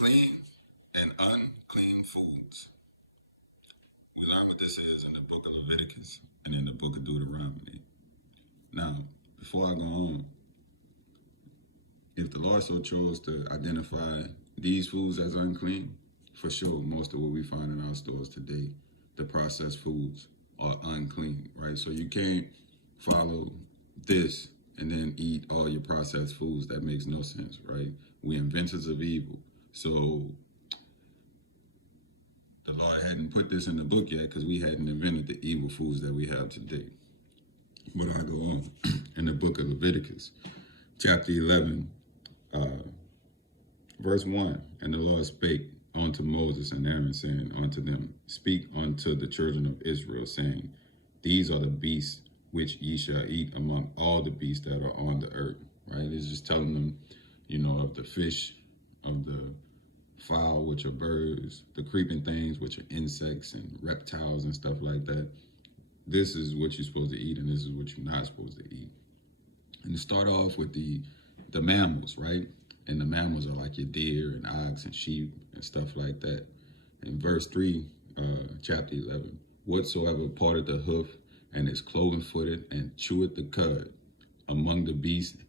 Clean and unclean foods. We learn what this is in the book of Leviticus and in the book of Deuteronomy. Now, before I go on, if the Lord so chose to identify these foods as unclean, for sure, most of what we find in our stores today, the processed foods, are unclean, right? So you can't follow this and then eat all your processed foods. That makes no sense, right? We inventors of evil. So the Lord hadn't put this in the book yet because we hadn't invented the evil foods that we have today. But I go on in the book of Leviticus, chapter 11, verse 1. And the Lord spake unto Moses and Aaron, saying unto them, Speak unto the children of Israel, saying, These are the beasts which ye shall eat among all the beasts that are on the earth. Right? It's just telling them, of the fish, of the fowl, which are birds, the creeping things, which are insects and reptiles and stuff like that. This is what you're supposed to eat, and this is what you're not supposed to eat. And to start off with the mammals, right? And the mammals are like your deer and ox and sheep and stuff like that. In verse 3, chapter 11, whatsoever parted the hoof and is cloven footed and cheweth the cud among the beasts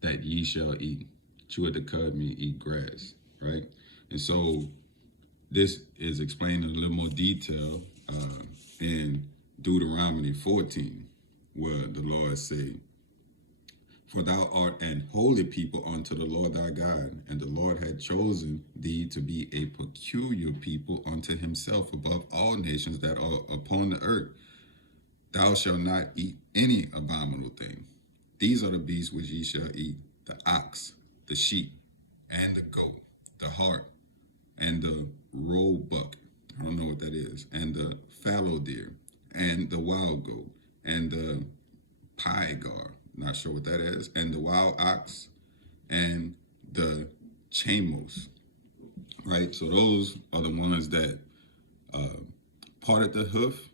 that ye shall eat. Cheweth the cud means eat grass, right? And so this is explained in a little more detail in Deuteronomy 14, where the Lord say, For thou art an holy people unto the Lord thy God, and the Lord had chosen thee to be a peculiar people unto himself above all nations that are upon the earth. Thou shalt not eat any abominable thing. These are the beasts which ye shall eat, the ox, the sheep, and the goat, the hart, and the roebuck, I don't know what that is, and the fallow deer, and the wild goat, and the pygar, not sure what that is, and the wild ox, and the chamos, right? So those are the ones that parted the hoof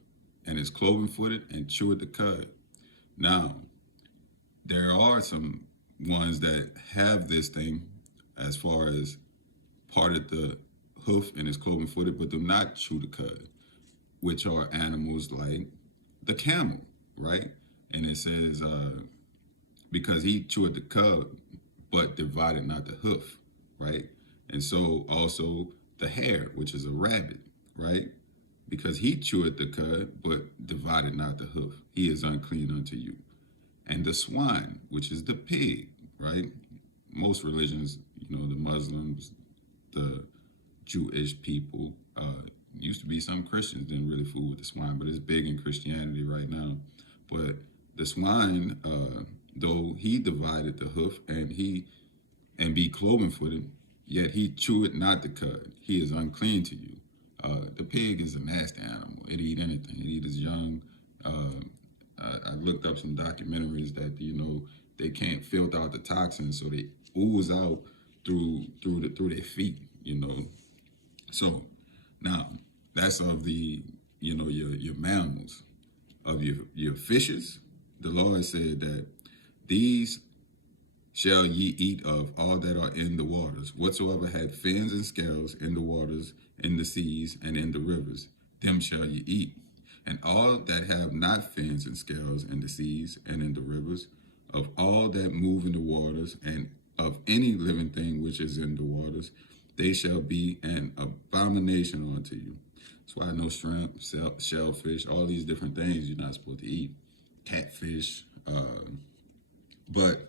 and is cloven footed and chewed the cud. Now, there are some ones that have this thing as far as parted the hoof and is cloven footed, but do not chew the cud, which are animals like the camel, right? And it says, because he chewed the cud, but divided not the hoof, right? And so also the hare, which is a rabbit, right? Because he chewed the cud, but divided not the hoof. He is unclean unto you. And the swine, which is the pig, right? Most religions, the Muslims, the Jewish people, used to be some Christians didn't really fool with the swine, but it's big in Christianity right now. But the swine, though he divided the hoof and be cloven footed, yet he cheweth not the cud. He is unclean to you. The pig is a nasty animal. It eat anything. It eat its young. I looked up some documentaries that they can't filter out the toxins, so they ooze out through their feet. So now that's of the your mammals. Of your fishes, the Lord said that these shall ye eat of all that are in the waters, whatsoever had fins and scales in the waters, in the seas, and in the rivers, them shall ye eat. And all that have not fins and scales in the seas and in the rivers, of all that move in the waters, and of any living thing which is in the waters, they shall be an abomination unto you. That's why I know shrimp, shellfish, all these different things you're not supposed to eat. Catfish, but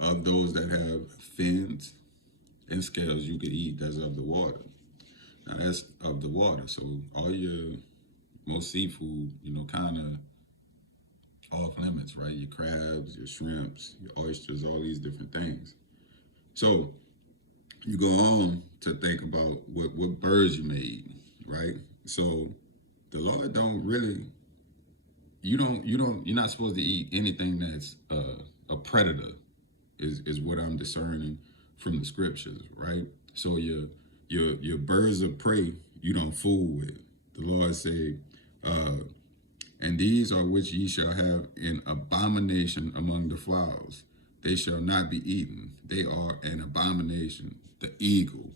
of those that have fins and scales you could eat, that's of the water. Now that's of the water. So all most seafood, kind of off limits, right? Your crabs, your shrimps, your oysters, all these different things. So you go on to think about what birds you may eat, right? So the Lord don't really, you're not supposed to eat anything that's a predator, is what I'm discerning from the scriptures, right? So your birds of prey you don't fool with. The Lord say, and these are which ye shall have an abomination among the flowers. They shall not be eaten. They are an abomination. The eagle,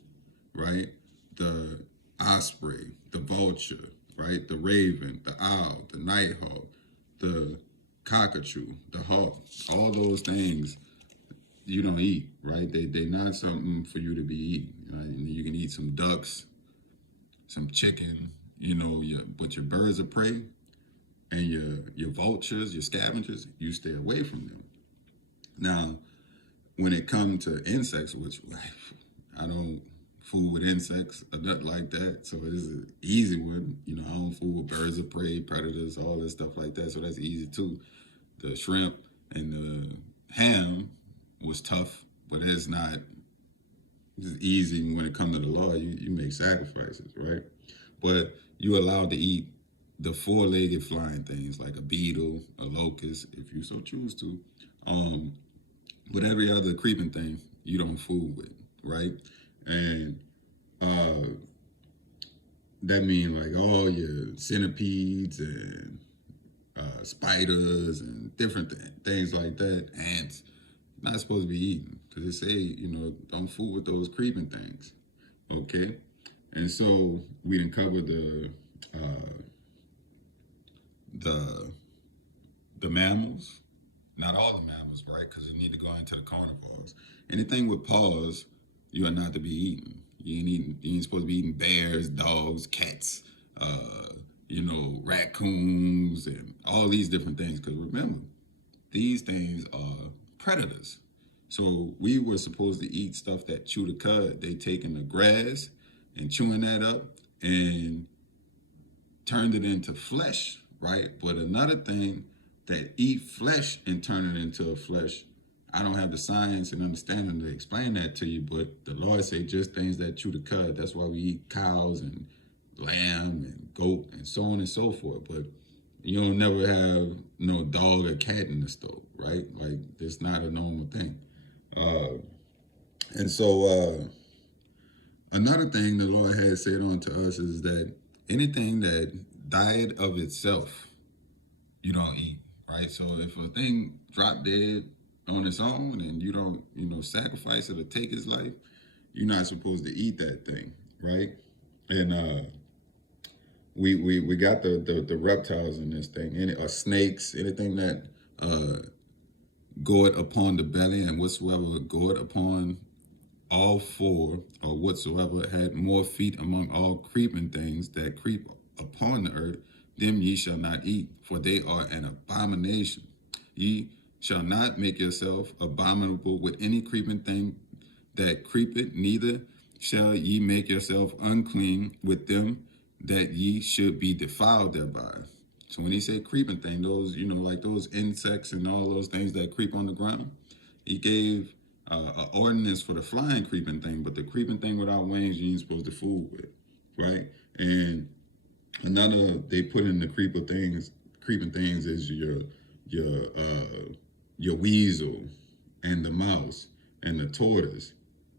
right? The osprey, the vulture, right? The raven, the owl, the nighthawk, the cockatoo, the hawk, all those things you don't eat, right? They're not something for you to be eating. Right? You can eat some ducks, some chicken, but your birds of prey and your vultures, your scavengers, you stay away from them. Now, when it comes to insects, which I don't fool with insects or nothing like that, so it's an easy one. I don't fool with birds of prey, predators, all this stuff like that, so that's easy too. The shrimp and the ham was tough, but it's not it's easy when it comes to the law. You make sacrifices, right? But you allowed to eat the four-legged flying things like a beetle, a locust, if you so choose to. Um, but every other creeping thing you don't fool with, right? And uh, that means like all your centipedes and spiders and different things like that, ants, not supposed to be eaten because they say, don't fool with those creeping things, okay? And so we didn't cover uh, the the mammals, not all the mammals, right? Because you need to go into the carnivores. Anything with paws, you are not to be eaten. You ain't supposed to be eating bears, dogs, cats, raccoons, and all these different things. Because remember, these things are predators. So we were supposed to eat stuff that chew the cud. They taking the grass and chewing that up and turned it into flesh, right? But another thing that eat flesh and turn it into a flesh, I don't have the science and understanding to explain that to you, but the Lord say just things that chew the cud. That's why we eat cows and lamb and goat and so on and so forth. But you don't never have no dog or cat in the stove, right? Like, it's not a normal thing. And so another thing the Lord has said unto us is that anything that died of itself, you don't eat, right? So if a thing drop dead on its own and you don't, sacrifice it or take its life, you're not supposed to eat that thing, right? And we got the reptiles in this thing, or snakes, anything that goeth upon the belly, and whatsoever goeth upon all four, or whatsoever had more feet among all creeping things that creep upon the earth, them ye shall not eat, for they are an abomination. Ye shall not make yourself abominable with any creeping thing that creepeth, neither shall ye make yourself unclean with them, that ye should be defiled thereby. So when he said creeping thing, those, like those insects and all those things that creep on the ground, he gave an ordinance for the flying creeping thing, but the creeping thing without wings, you ain't supposed to fool with, right? And another, they put in the creeping things is your weasel and the mouse and the tortoise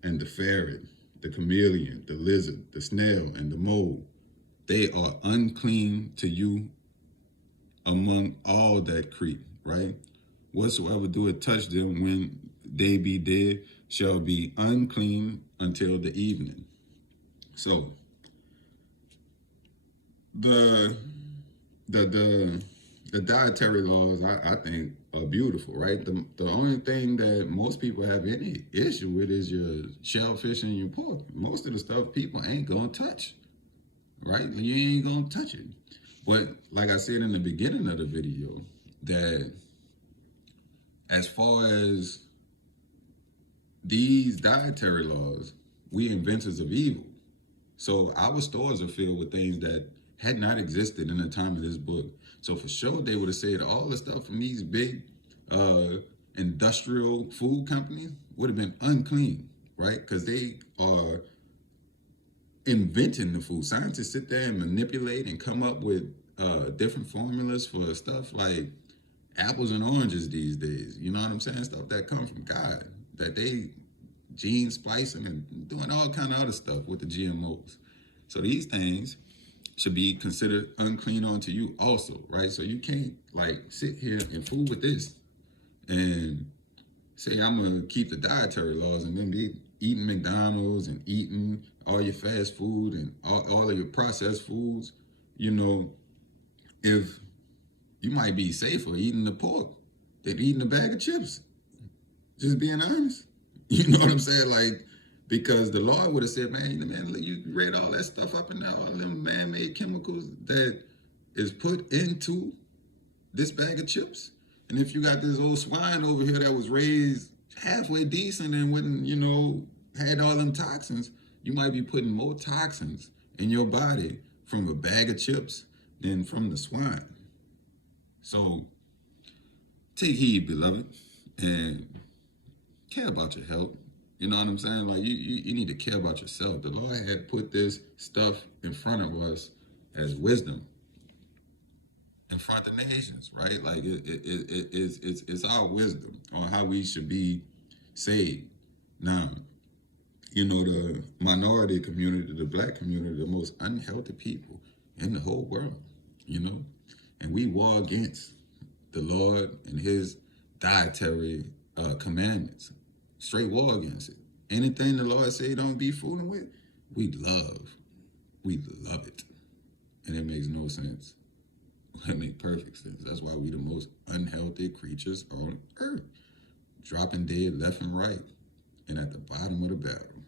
and the ferret, the chameleon, the lizard, the snail, and the mole. They are unclean to you among all that creep, right? Whatsoever doeth touch them when they be dead shall be unclean until the evening. So the dietary laws, I think, are beautiful, right? The only thing that most people have any issue with is your shellfish and your pork. Most of the stuff people ain't gonna touch, right? You ain't gonna touch it. But like I said in the beginning of the video, that as far as these dietary laws, we inventors of evil. So our stores are filled with things that had not existed in the time of this book. So for sure, they would have said all the stuff from these big industrial food companies would have been unclean, right? Because they are inventing the food. Scientists sit there and manipulate and come up with different formulas for stuff like apples and oranges these days. You know what I'm saying? Stuff that come from God, that they gene splicing and doing all kind of other stuff with the GMOs. So these things should be considered unclean unto you also, right? So you can't like sit here and fool with this and say I'm gonna keep the dietary laws and then eating McDonald's and eating all your fast food and all of your processed foods, you know, if you might be safer eating the pork than eating a bag of chips. Just being honest. You know what I'm saying? Like, because the Lord would have said, man, you read all that stuff up and down, all them man-made chemicals that is put into this bag of chips. And if you got this old swine over here that was raised halfway decent and wouldn't, had all them toxins, you might be putting more toxins in your body from a bag of chips than from the swine. So take heed, beloved, and care about your health. You know what I'm saying? Like you need to care about yourself. The Lord had put this stuff in front of us as wisdom in front of the nations, right? Like it's our wisdom on how we should be saved. Now, the minority community, the black community, the most unhealthy people in the whole world, and we war against the Lord and his dietary commandments. Straight war against it. Anything the Lord say don't be fooling with, we love. We love it. And it makes no sense. It makes perfect sense. That's why we the most unhealthy creatures on earth. Dropping dead left and right. And at the bottom of the barrel.